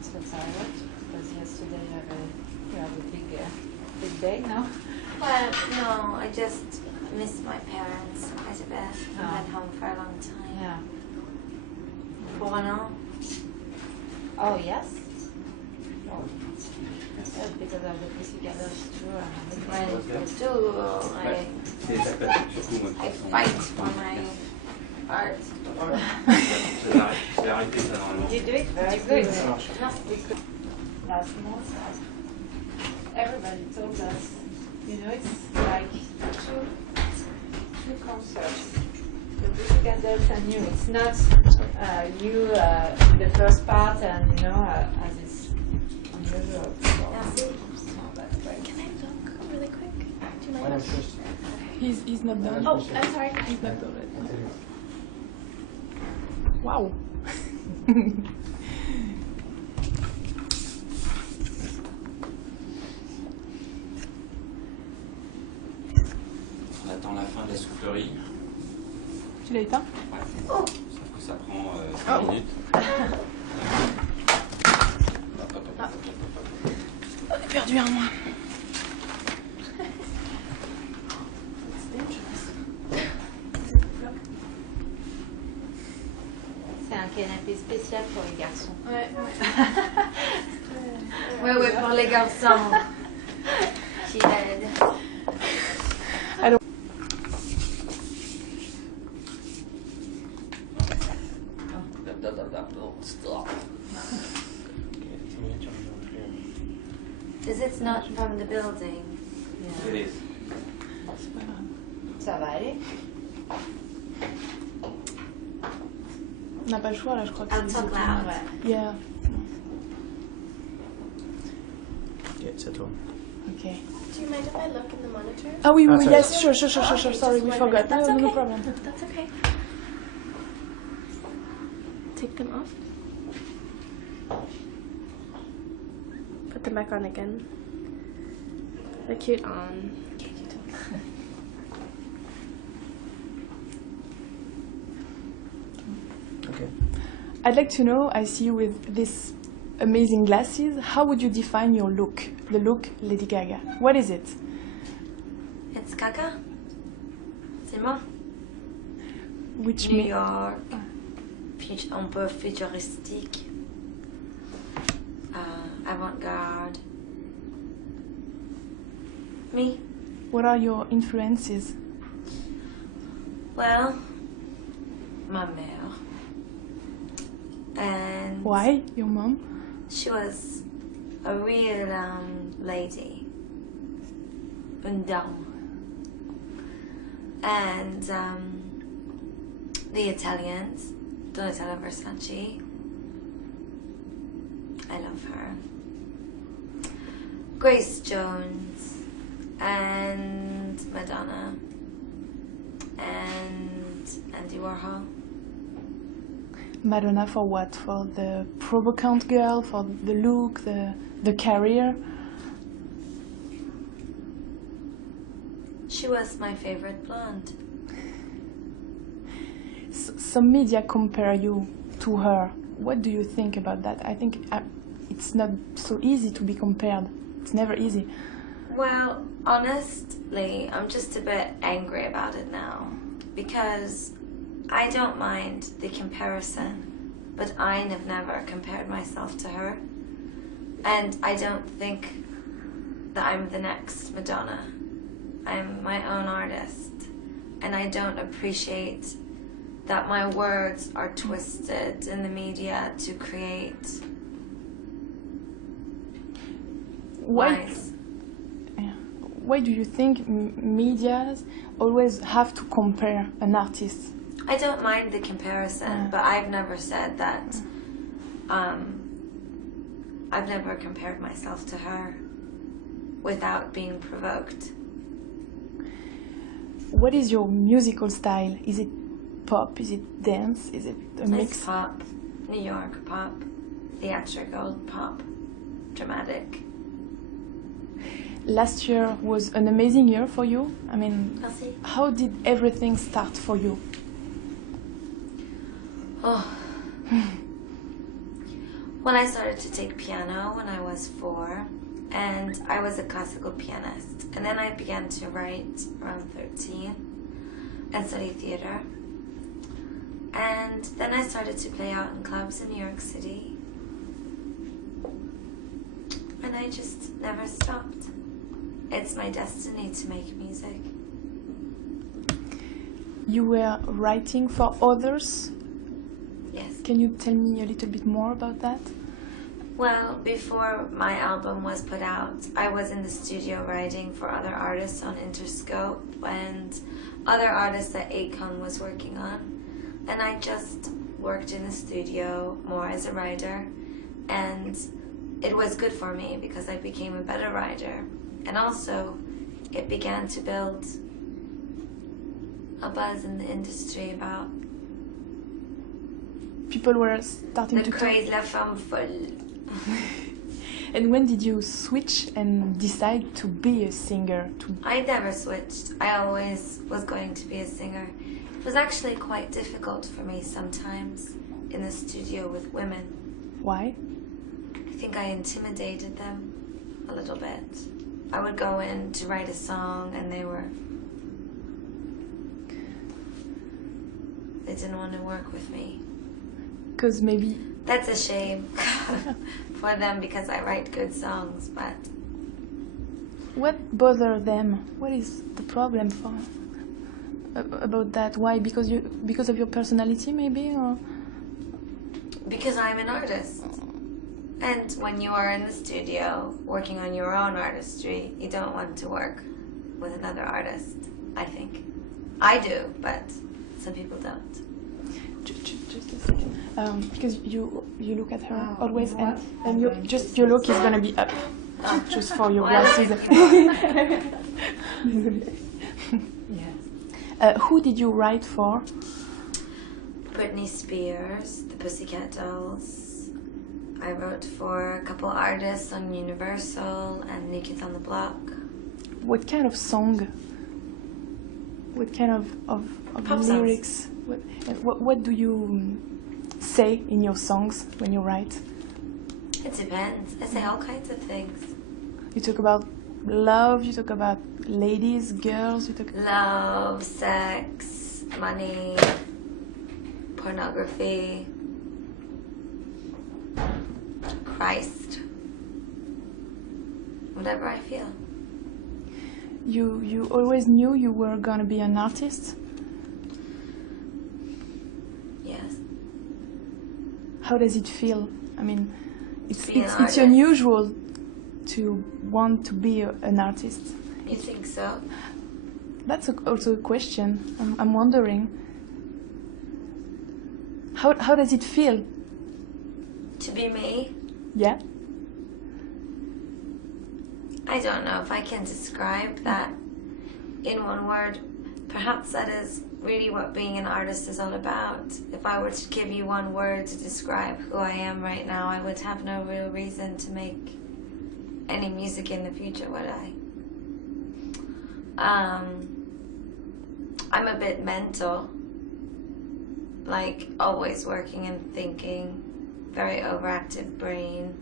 so tired because yesterday you have a big day, no? Well, no, I just missed my parents quite a bit. I've been home for a long time. Yeah. Bueno. Oh, yes? Oh. Yeah, because of the Pussycatters too. I fight for my art. You do it very good. Last month, everybody told us, it's like two concerts. The Pussycatters and you. It's not you in the first part and as it's unusual. Can I look really quick? Do you mind? He's not done. Oh, I'm sorry. He's not done. Wow. On attend la fin de la soufflerie. Tu l'as éteint? Ouais. Oh. Sauf que ça prend 5 minutes. On a perdu un mois. C'est un canapé spécial pour les garçons. Ouais, pour les garçons. Qui aide. Is it not from the building? It is. Ça va aller? On n'a pas le choix là, je crois que I'll talk loud. Yeah. Yeah, c'est toi. Okay. Do you mind if I look in the monitor? Ah oui, sorry. yes, sure. Okay, Sorry, just we 1 forgot. minute. That's No, okay. no problem. That's okay. Take them off. Put them back on again. They're cute on. Okay. I'd like to know, I see you with these amazing glasses, how would you define your look? The look Lady Gaga. What is it? It's Gaga. C'est moi. Which New me- York. Un peu futuristique. Avant-garde. Me? What are your influences? Well, ma mère. And Why? Your mom? she was a real lady. Une dame. And the Italians, Donatella Versace. I love her. Grace Jones and Madonna and Andy Warhol. Madonna for what? For the provocant girl? For the look? The career? She was my favorite blonde. Some media compare you to her. What do you think about that? I think it's not so easy to be compared. It's never easy. Well, honestly, I'm just a bit angry about it now because I don't mind the comparison, but I have never compared myself to her. And I don't think that I'm the next Madonna. I'm my own artist, and I don't appreciate that my words are twisted in the media to create lies. Why do you think media always have to compare an artist? I don't mind the comparison, but I've never said that. I've never compared myself to her without being provoked. What is your musical style? Is it pop? Is it dance? Is it a mix? It's pop, New York pop, theatrical pop, dramatic. Last year was an amazing year for you. I mean, Merci. how did everything start for you? Well, I started to take piano when I was 4, and I was a classical pianist. And then I began to write around 13 and study theater. And then I started to play out in clubs in New York City. And I just never stopped. It's my destiny to make music. You were writing for others. Yes. Can you tell me a little bit more about that? Well, before my album was put out, I was in the studio writing for other artists on Interscope and other artists that Akon was working on. And I just worked in the studio more as a writer. And it was good for me because I became a better writer. And also, it began to build a buzz in the industry about People were starting the to talk. craze la femme folle. And when did you switch and decide to be a singer? I never switched. I always was going to be a singer. It was actually quite difficult for me sometimes in the studio with women. Why? I think I intimidated them a little bit. I would go in to write a song and they didn't want to work with me. Because maybe... That's a shame for them because I write good songs, but... What bothers them? What is the problem for about that? Why? Because of your personality, maybe, or Because I'm an artist. And when you are in the studio working on your own artistry, you don't want to work with another artist, I think. I do, but some people don't. just a second. Because you look at her Oh, always, what? and your look is gonna be up, just for your Well, glasses. Yes. Who did you write for? Britney Spears, the Pussycat Dolls. I wrote for a couple artists on Universal and New Kids on the Block. What kind of song? What kind of Pop lyrics? What do you say in your songs when you write? It depends. I say all kinds of things. You talk about love, you talk about ladies, girls, you talk... Love, sex, money, pornography, Christ, whatever I feel. You always knew you were gonna be an artist? Yes. How does it feel? I mean, it's be an it's artist. unusual to want to be an artist. You think so? That's also a question. I'm wondering. How does it feel? To be me? Yeah? I don't know if I can describe that in one word. Perhaps that is really what being an artist is all about. If I were to give you one word to describe who I am right now, I would have no real reason to make any music in the future, would I? I'm a bit mental, like always working and thinking, very overactive brain.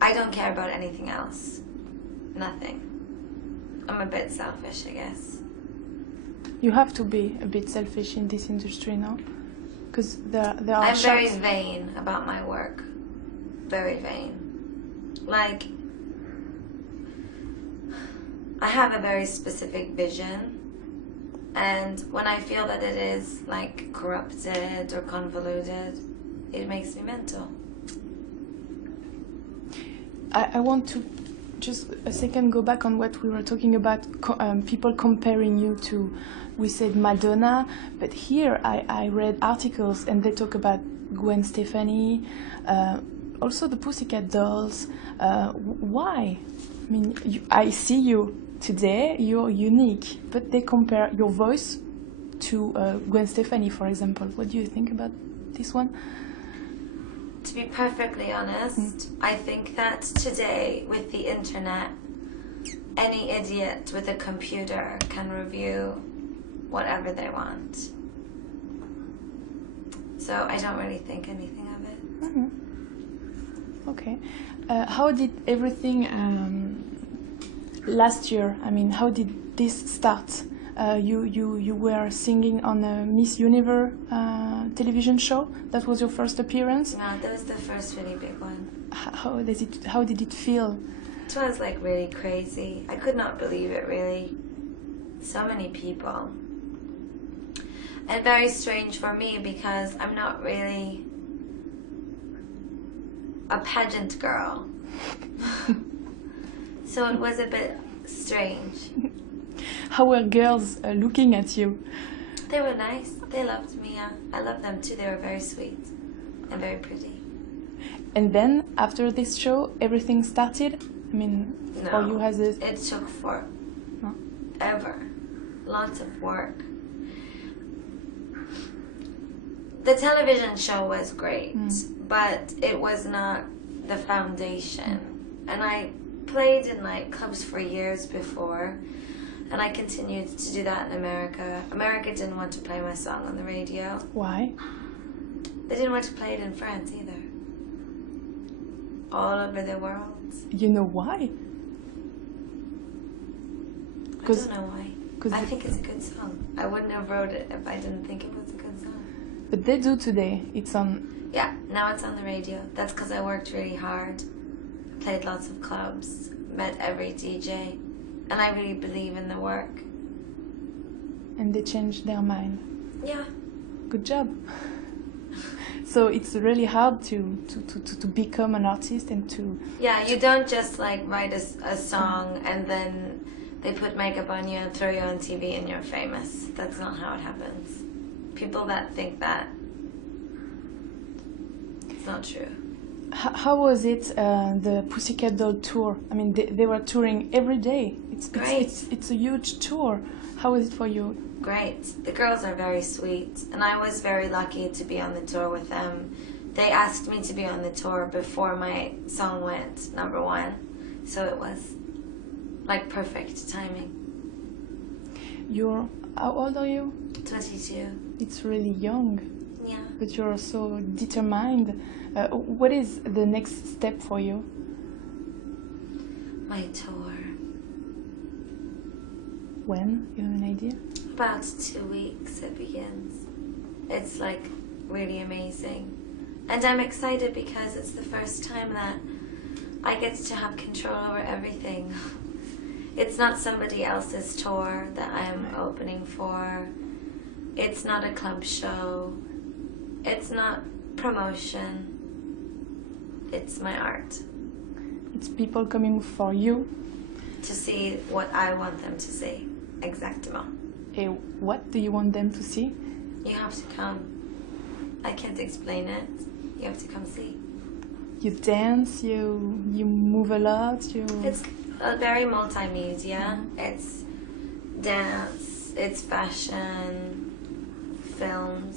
I don't care about anything else. Nothing. I'm a bit selfish, I guess. You have to be a bit selfish in this industry now, because there are I'm very shots. vain about my work. Very vain. Like, I have a very specific vision, and when I feel that it is like corrupted or convoluted, it makes me mental. I want to just a second go back on what we were talking about, people comparing you to, we said Madonna, but here I read articles and they talk about Gwen Stefani, also the Pussycat Dolls. Why? I mean, I see you today, you're unique, but they compare your voice to Gwen Stefani, for example. What do you think about this one? To be perfectly honest, I think that today, with the internet, any idiot with a computer can review whatever they want. So I don't really think anything of it. Okay. How did everything last year? I mean, how did this start? You were singing on a Miss Universe television show. That was your first appearance. No, that was the first really big one. How did it feel? It was like really crazy. I could not believe it, really. So many people. And very strange for me because I'm not really a pageant girl. So it was a bit strange. How were girls looking at you? They were nice. They loved me. I loved them too. They were very sweet and very pretty. And then, after this show, everything started? I mean, No, or you had this... it took forever. Lots of work. The television show was great, but it was not the foundation. And I played in nightclubs for years before, and I continued to do that in America. America didn't want to play my song on the radio. Why? They didn't want to play it in France either. All over the world. You know why? I don't know why. I you- think it's a good song. I wouldn't have wrote it if I didn't think it was a good song. But they do today. It's on... Yeah, now it's on the radio. That's because I worked really hard. Played lots of clubs. Met every DJ. And I really believe in the work. And they changed their mind. Yeah. Good job. So it's really hard to become an artist and to... Yeah, you don't just write a song and then they put makeup on you and throw you on TV and you're famous. That's not how it happens. People that think that, it's not true. How was it, the Pussycat Doll tour? I mean, they were touring every day. It's a huge tour. How was it for you? Great. The girls are very sweet, and I was very lucky to be on the tour with them. They asked me to be on the tour before my song went #1, so it was perfect timing. How old are you? 22. It's really young, Yeah. but you're so determined. What is the next step for you? My tour. When? You have an idea? About 2 weeks it begins. It's really amazing. And I'm excited because it's the first time that I get to have control over everything. It's not somebody else's tour that I'm opening for. It's not a club show. It's not promotion. It's my art. It's people coming for you. To see what I want them to see. Exactement. What do you want them to see? You have to come. I can't explain it. You have to come see. You dance, you move a lot, It's very multimedia. It's dance, it's fashion, films.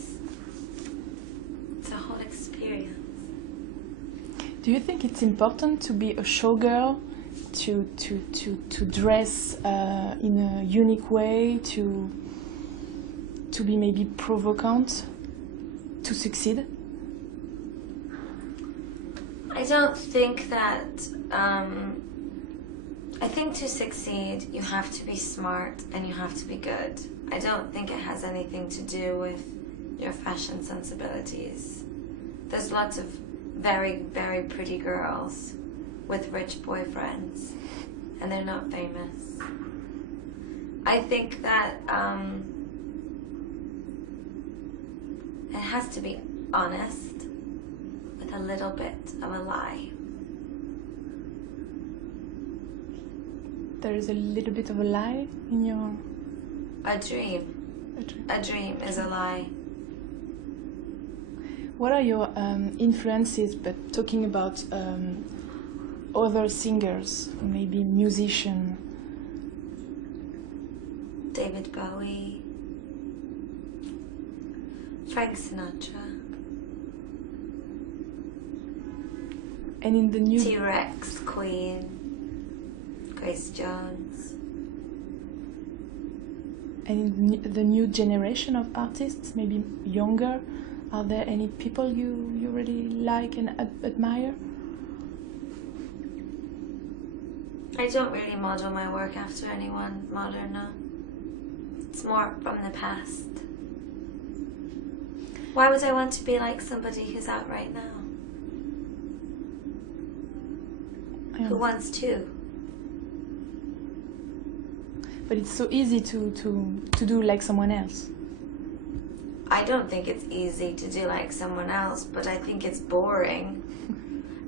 It's a whole experience. Do you think it's important to be a showgirl, to dress in a unique way, to be maybe provocant, to succeed? I don't think that, I think to succeed you have to be smart and you have to be good. I don't think it has anything to do with your fashion sensibilities. There's lots of very, very pretty girls with rich boyfriends and they're not famous. I think that it has to be honest with a little bit of a lie. There is a little bit of a lie in your... A dream. A dream is a lie. What are your influences, but talking about other singers, maybe musician? David Bowie. Frank Sinatra. And in the new... T-Rex, Queen. Grace Jones. And in the new generation of artists, maybe younger, Are there any people you really like and admire? I don't really model my work after anyone modern, no. It's more from the past. Why would I want to be like somebody who's out right now? Who wants to? But it's so easy to do like someone else. I don't think it's easy to do like someone else, but I think it's boring.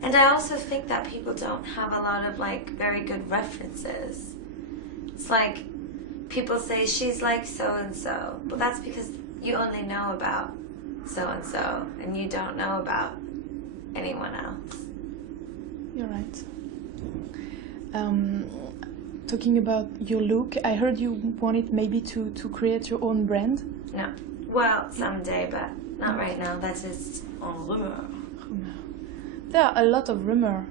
And I also think that people don't have a lot of like very good references. It's like people say she's like so-and-so, but that's because you only know about so-and-so and you don't know about anyone else. You're right. Talking about your look, I heard you wanted maybe to create your own brand. No. Well, someday, but not right now. That is en rumeur. There are a lot of rumors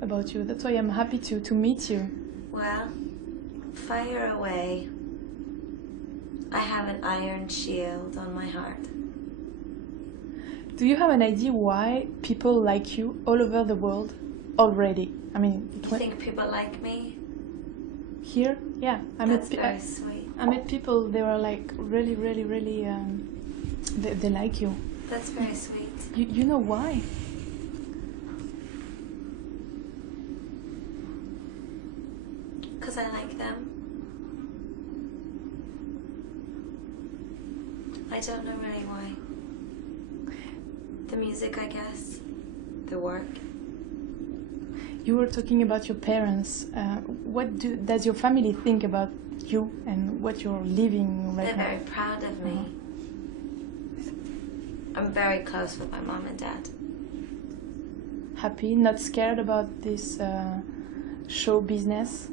about you. That's why I'm happy to meet you. Well, fire away. I have an iron shield on my heart. Do you have an idea why people like you all over the world already? I mean, You think people like me? here, yeah. That's very sweet. I met people. They were like really. They like you. That's very sweet. You know why? Because I like them. I don't know really why. The music, I guess. The work. You were talking about your parents. What does your family think about you and what you're living right They're now? very proud of me. I'm very close with my mom and dad. Happy, not scared about this show business?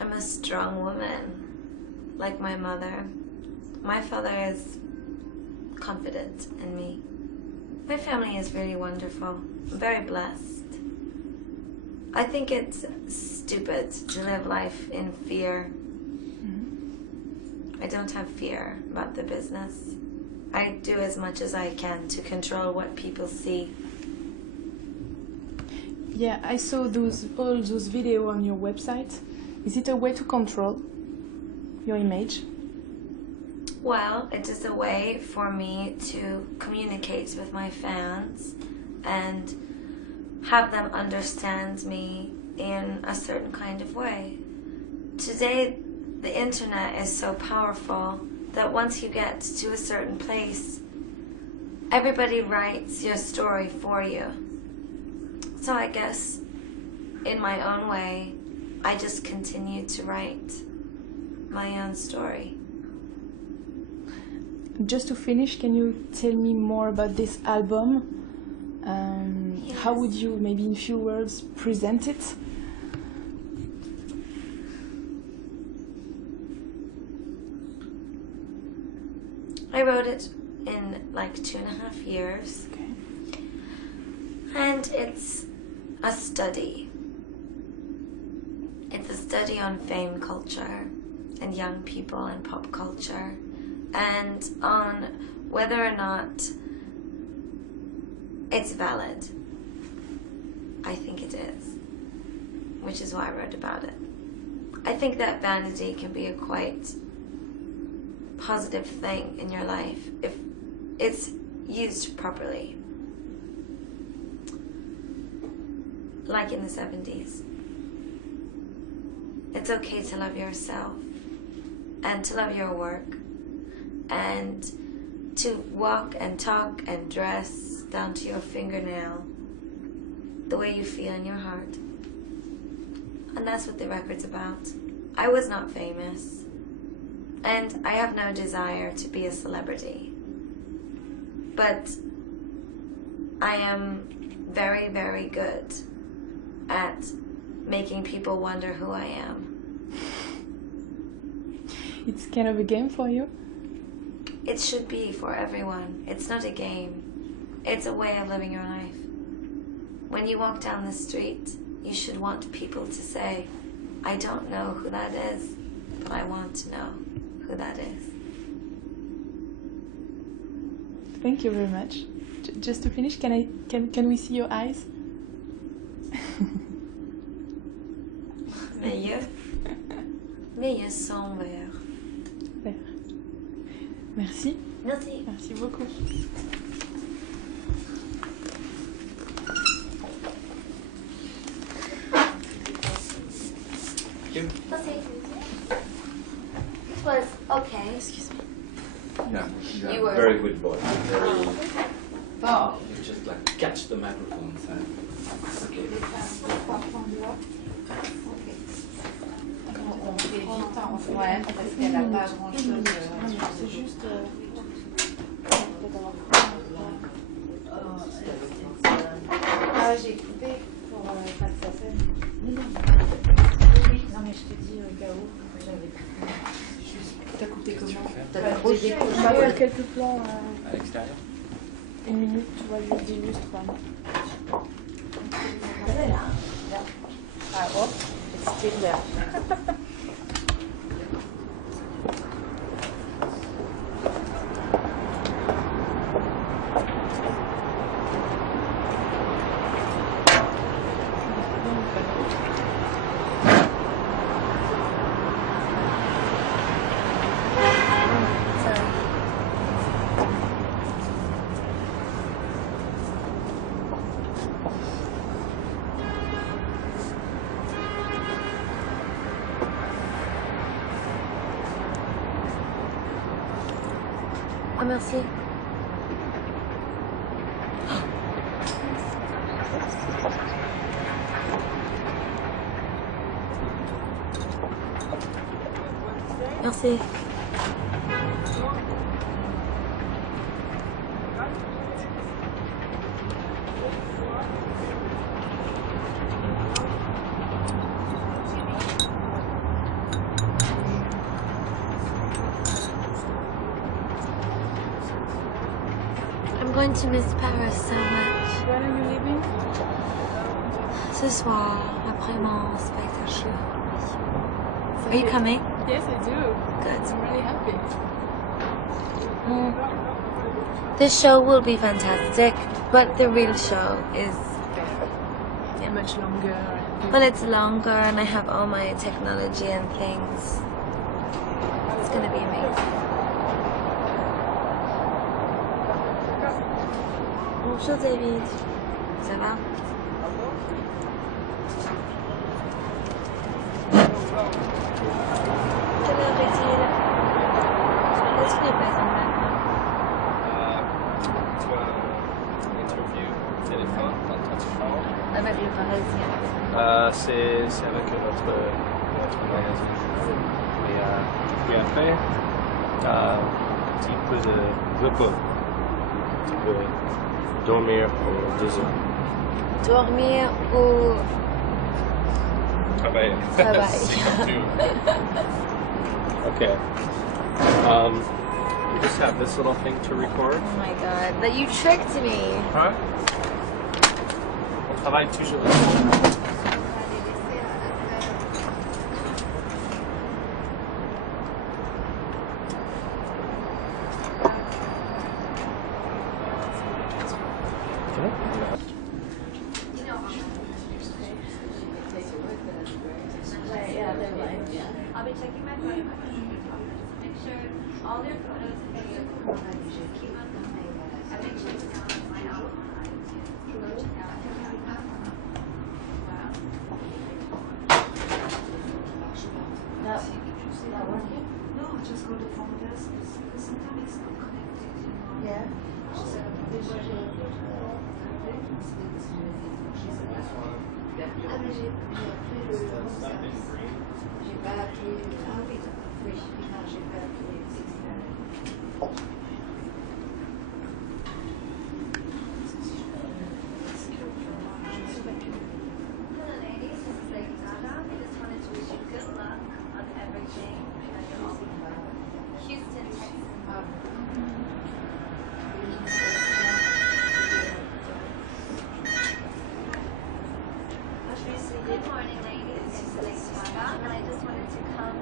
I'm a strong woman, like my mother. My father is confident in me. My family is really wonderful. I'm very blessed. I think it's stupid to live life in fear. I don't have fear about the business. I do as much as I can to control what people see. Yeah, I saw all those videos on your website. Is it a way to control your image? Well, it is a way for me to communicate with my fans and have them understand me in a certain kind of way. Today, the internet is so powerful that once you get to a certain place, everybody writes your story for you. So I guess, in my own way, I just continue to write my own story. Just to finish, can you tell me more about this album? Yes. How would you, maybe in few words, present it? I wrote it in like 2.5 years. Okay. And it's a study. It's a study on fame culture and young people and pop culture and on whether or not it's valid. I think it is, which is why I wrote about it. I think that vanity can be a quite positive thing in your life if it's used properly. Like in the 70s. It's okay to love yourself and to love your work and to walk and talk and dress down to your fingernail the way you feel in your heart. And that's what the record's about. I was not famous, and I have no desire to be a celebrity. But I am very, very good at making people wonder who I am. It's kind of a game for you? It should be for everyone. It's not a game. It's a way of living your life. When you walk down the street, you should want people to say, I don't know who that is, but I want to know who that is. Thank you very much. Just to finish, can we see your eyes? Mes yeux sont verts. Merci. Merci. Merci beaucoup. Merci. It was okay. Excuse me. Yeah, You were- very good boy. Very, Bon. you just like catch the microphone. So. Okay. On fait vite, ouais, parce qu'elle n'a pas grand-chose. C'est juste... Ah, j'ai coupé pour pas que ça sonne. Oui, non, mais je te dis au cas où, j'avais coupé. T'as coupé comment? J'ai découpé. On va faire quelques plans. À l'extérieur. Une minute, tu vois, juste d'illustre. Ah, hop, it's still there. Ah, merci. Merci. I'm going to miss Paris so much. When are you leaving? Ce soir, après mon spectacle. Are you coming? Yes, I do. Good. I'm really happy. This show will be fantastic, but the real show is... Much longer. Well, it's longer and I have all my technology and things. It's gonna be amazing. Bonjour David. Ça va? Quelle heure est-il? Est-ce qu'il est présent maintenant? Interview, téléphone, touchphone. Avec le Parisien. C'est avec notre magasin. Et après, un petit peu de repos. Tu peux dormir pour 2 heures. Dormir ou Travailler. travailler? C'est dur. Okay. We just have this little thing to record. Oh my god, that you tricked me. Hein? On travaille toujours ensemble. I'll be checking my phone. Make sure all their photos and videos keep on coming. I make sure to download my album. Not working? No, just go to phone desk because sometimes it's not connected, you know. Yeah. Ah, mais j'ai appelé le service. J'ai pas appelé. Ah oui, oui, non, j'ai pas appelé. Hello ladies, this is Lady Gaga. I just wanted to wish you good luck on everything. Houston, Texas. Good morning ladies, this is Lady Gaga and I just wanted to come